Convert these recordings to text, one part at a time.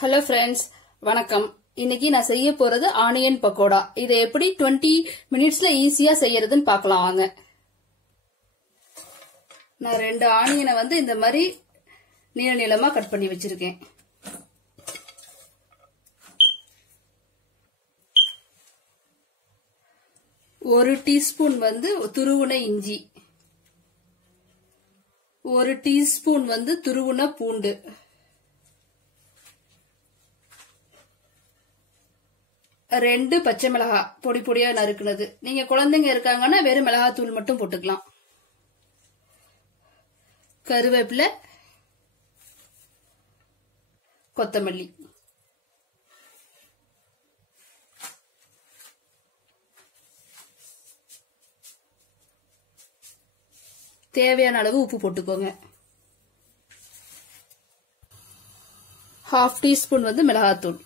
Hello friends, வணக்கம். இன்னைக்கு நான் செய்ய போறது ஆனியன் பக்கோடா. இதை எப்படி 20 மினிட்ஸ்ல ஈஸியா செய்யறதுன்னு பார்க்கலாம் வாங்க. நான் 2 ஆனியனை இந்த மாதிரி நீள நீளமா கட் பண்ணி வச்சிருக்கேன். ஒரு டீஸ்பூன் துருவுன இஞ்சி, ஒரு டீஸ்பூன் துருவுன பூண்டு, ரெண்டு பச்சை மிளகாய் பொடி பொடியா நறுக்குனது. நீங்க குழந்தைங்க இருக்காங்கன்னா வெறும் மிளகாய் தூள் மட்டும் போட்டுக்கலாம். கருவேப்பிலை, கொத்தமல்லி, தேவையான அளவு உப்பு போட்டுக்கோங்க. 1/2 டீஸ்பூன் மிளகாத்தூள்,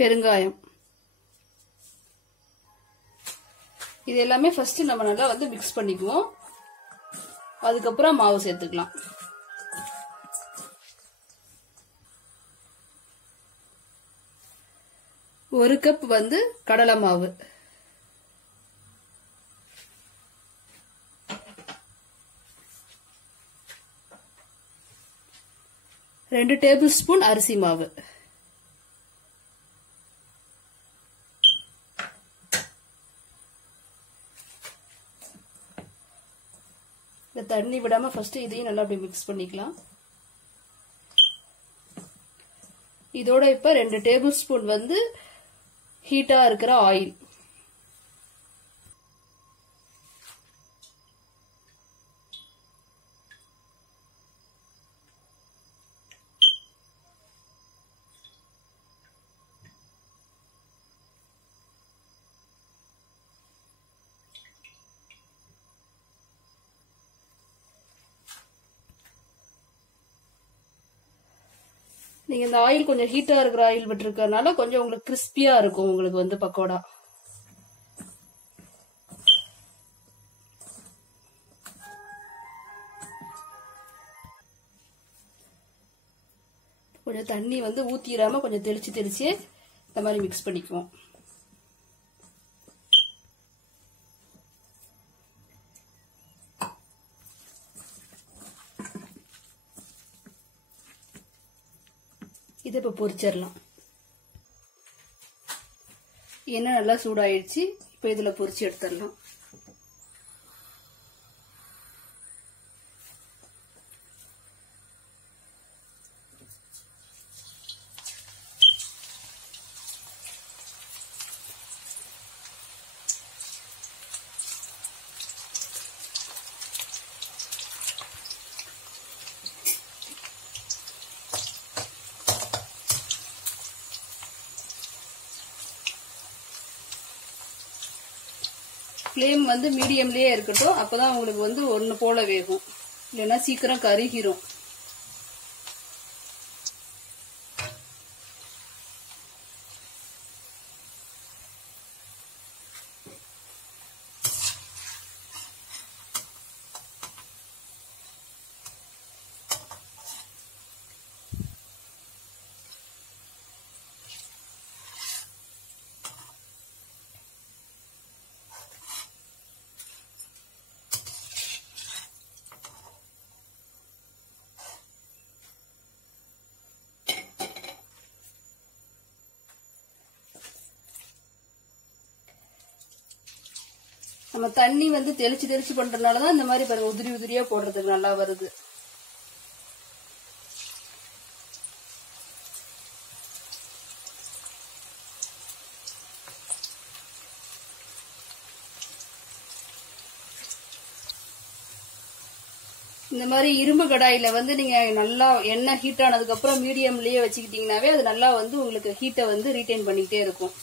பெருங்காயம். இது எல்லாமே ஃபர்ஸ்ட் நம்ம நல்லா மிக்ஸ் பண்ணிக்குவோம். அதுக்கப்புறம் மாவு சேர்த்துக்கலாம். ஒரு கப் கடலை மாவு, ரெண்டு டேபிள் ஸ்பூன் அரிசி மாவு, தண்ணி விடாம ஃபர்ஸ்ட் இதையும் நல்லா அப்படி மிக்ஸ் பண்ணிக்கலாம். இதோட இப்ப 2 டேபிள் ஸ்பூன் ஹீட்டா இருக்கிற ஆயில், நீங்க இந்த ஆயில் கொஞ்சம் ஹீட்டா இருக்கிற ஆயில் விட்டுருக்கறனால கொஞ்சம் உங்களுக்கு கிறிஸ்பியா இருக்கும். உங்களுக்கு பக்கோடா கொஞ்சம் தண்ணி ஊத்திராம கொஞ்சம் தெளிச்சு தெளிச்சு இந்த மாதிரி மிக்ஸ் பண்ணிக்குவோம். இதை இப்ப பொரிச்சிடலாம். எண்ணெய் நல்லா சூடாயிடுச்சு. இப்ப இதுல பொரிச்சு எடுத்துடலாம். ஃப்ளேம் மீடியம்லயே இருக்கட்டும். அப்பதான் உங்களுக்கு ஒன்னு போல வேகும். இல்லைன்னா சீக்கிரம் கருகிரும். நம்ம தண்ணி தெளிச்சு தெளிச்சு பண்றதுனாலதான் இந்த மாதிரி பாருங்க உதிரி உதிரியா போடுறதுக்கு நல்லா வருது. இந்த மாதிரி இரும்பு கடாயில நீங்க நல்லா எண்ணெய் ஹீட் ஆனதுக்கு அப்புறம் மீடியம்லயே வச்சுக்கிட்டீங்கன்னாவே அது நல்லா உங்களுக்கு ஹீட்டை ரீடைன் பண்ணிட்டே இருக்கும்.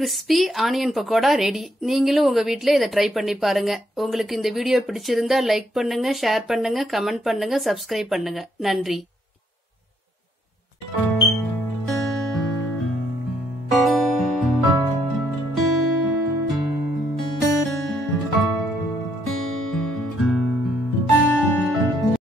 Crispy onion pakoda ready. நீங்களும் உங்க வீட்ல இதை ட்ரை பண்ணி பாருங்க. உங்களுக்கு இந்த வீடியோ பிடிச்சிருந்தா லைக் பண்ணுங்க, ஷேர் பண்ணுங்க, கமெண்ட் பண்ணுங்க, சப்ஸ்கிரைப் பண்ணுங்க. நன்றி.